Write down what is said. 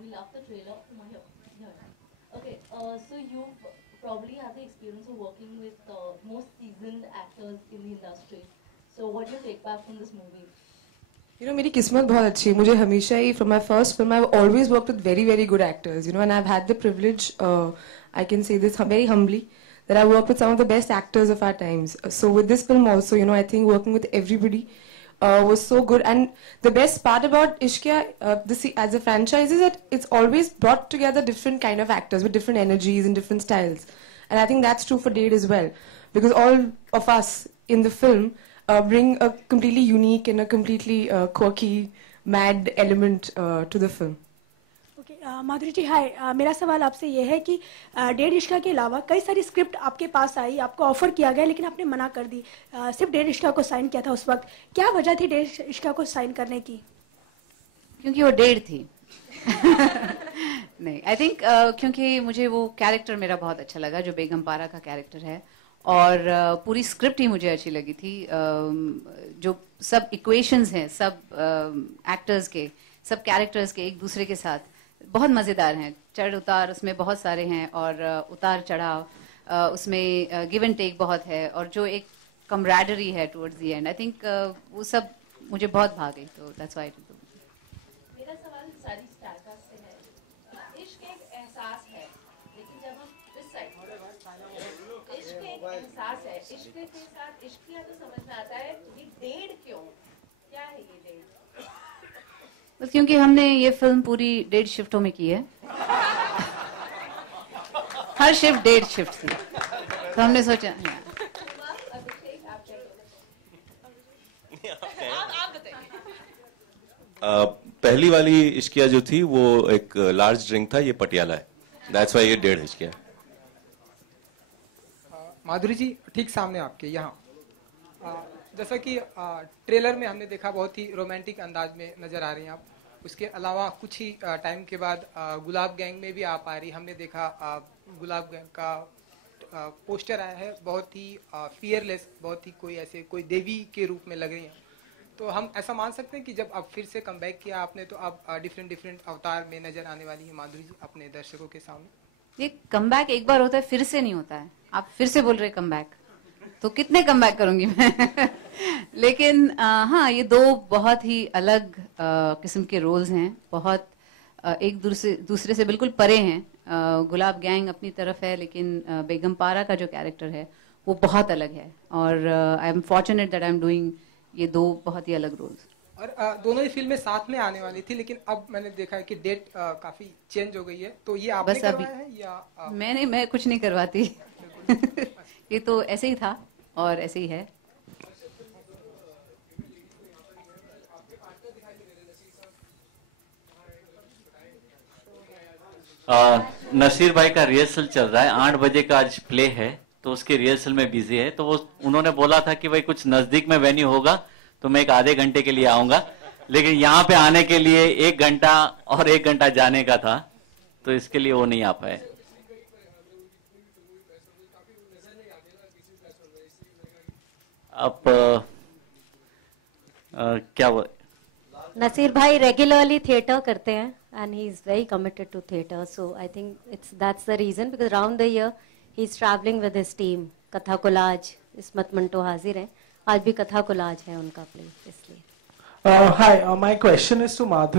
we love the trailer. Here. Okay, so you probably had the experience of working with most seasoned actors in the industry. So what do you take back from this movie? You know, मेरी किस्मत बहुत अच्छी है. मुझे हमेशा ही from my first film I've always worked with very very good actors. You know, and I've had the privilege, I can say this very humbly, that I worked with some of the best actors of our times. So with this film also, you know, I think working with everybody was so good. And the best part about Ishqiya, as a franchise, is that it's always brought together different kind of actors with different energies and different styles. And I think that's true for Date as well, because all of us in the film bring a completely unique and a completely quirky, mad element to the film. Okay Madhuri ji, hi. मेरा सवाल आपसे ये है कि डेढ़ इश्का के अलावा कई सारी स्क्रिप्ट आपके पास आई, आपको ऑफर किया गया, लेकिन आपने मना कर दी. सिर्फ डेढ़ इश्का को साइन किया था उस वक्त. क्या वजह थी डेढ़ इश्का को साइन करने की? क्योंकि वो डेढ़ थी. नहीं, आई थिंक क्योंकि मुझे वो कैरेक्टर मेरा बहुत अच्छा लगा, जो बेगम पारा का कैरेक्टर है, और पूरी स्क्रिप्ट ही मुझे अच्छी लगी थी. जो सब इक्वेशंस हैं, सब एक्टर्स के, सब कैरेक्टर्स के एक दूसरे के साथ बहुत मज़ेदार हैं. चढ़ उतार उसमें बहुत सारे हैं, और उतार चढ़ाव उसमें गिव एंड टेक बहुत है, और जो एक कमराडरी है towards the end, I think वो सब मुझे बहुत भा गई. तो दैट्स व्हाई. मेरा सवाल सारी स्टार्टअप से है. इश्क एक एहसास है, लेकिन जब हम इस साइड, इश्क एक एहसास है, इश्क के साथ इश्किया तो समझ में आता है, ये डेढ़ क्यों, क्या है ये डेढ़? बस क्योंकि हमने ये फिल्म पूरी 1.5 शिफ्टों में की है. हर शिफ्ट 1.5 शिफ्ट थी, तो हमने सोचा. पहली वाली इश्किया जो थी वो एक लार्ज ड्रिंक था, ये पटियाला है. दैट्स व्हाई ये 1.5 इश्किया. माधुरी जी, ठीक सामने आपके यहाँ, जैसा कि ट्रेलर में हमने देखा, बहुत ही रोमांटिक अंदाज में नजर आ रही हैं आप. उसके अलावा कुछ ही टाइम के बाद गुलाब गैंग में भी आप आ रही. हमने देखा गुलाब गैंग का पोस्टर आया है, बहुत ही फियरलेस, बहुत ही कोई देवी के रूप में लग रही हैं. तो हम ऐसा मान सकते हैं कि जब अब फिर से कमबैक किया आपने, तो अब डिफरेंट अवतार में नजर आने वाली है माधुरी जी अपने दर्शकों के सामने. ये कमबैक एक बार होता है, फिर से नहीं होता है. आप फिर से बोल रहे कमबैक, तो कितने कमबैक करूंगी मैं. लेकिन हाँ, ये दो बहुत ही अलग किस्म के रोल्स हैं, बहुत एक दूसरे से बिल्कुल परे हैं. गुलाब गैंग अपनी तरफ है, लेकिन बेगम पारा का जो कैरेक्टर है वो बहुत अलग है. और I am fortunate that I am doing ये दो बहुत ही अलग रोल्स. और दोनों ही फिल्में साथ में आने वाली थी, लेकिन अब मैंने देखा है कि डेट काफी चेंज हो गई है. तो ये आपने करवाया है या मैं कुछ नहीं करवाती. ये तो ऐसे ही था और ऐसे ही है. नसीर भाई का रिहर्सल चल रहा है. 8 बजे का आज प्ले है, तो उसके रिहर्सल में बिजी है. तो वो उन्होंने बोला था कि भाई कुछ नजदीक में वेन्यू होगा तो मैं एक आधे घंटे के लिए आऊंगा, लेकिन यहाँ पे आने के लिए 1 घंटा और 1 घंटा जाने का था, तो इसके लिए वो नहीं आ पाए. अब क्या नसीर भाई रेगुलरली थिएटर करते हैं, and he is very committed to theatre, so I think that's the reason, because around the year he is traveling with his team. कथा कोलाज, इस्मत मंटो हाजिर हैं, आज भी कथा कोलाज है उनका प्ले, इसलिए. Hi, my question is to Madhu.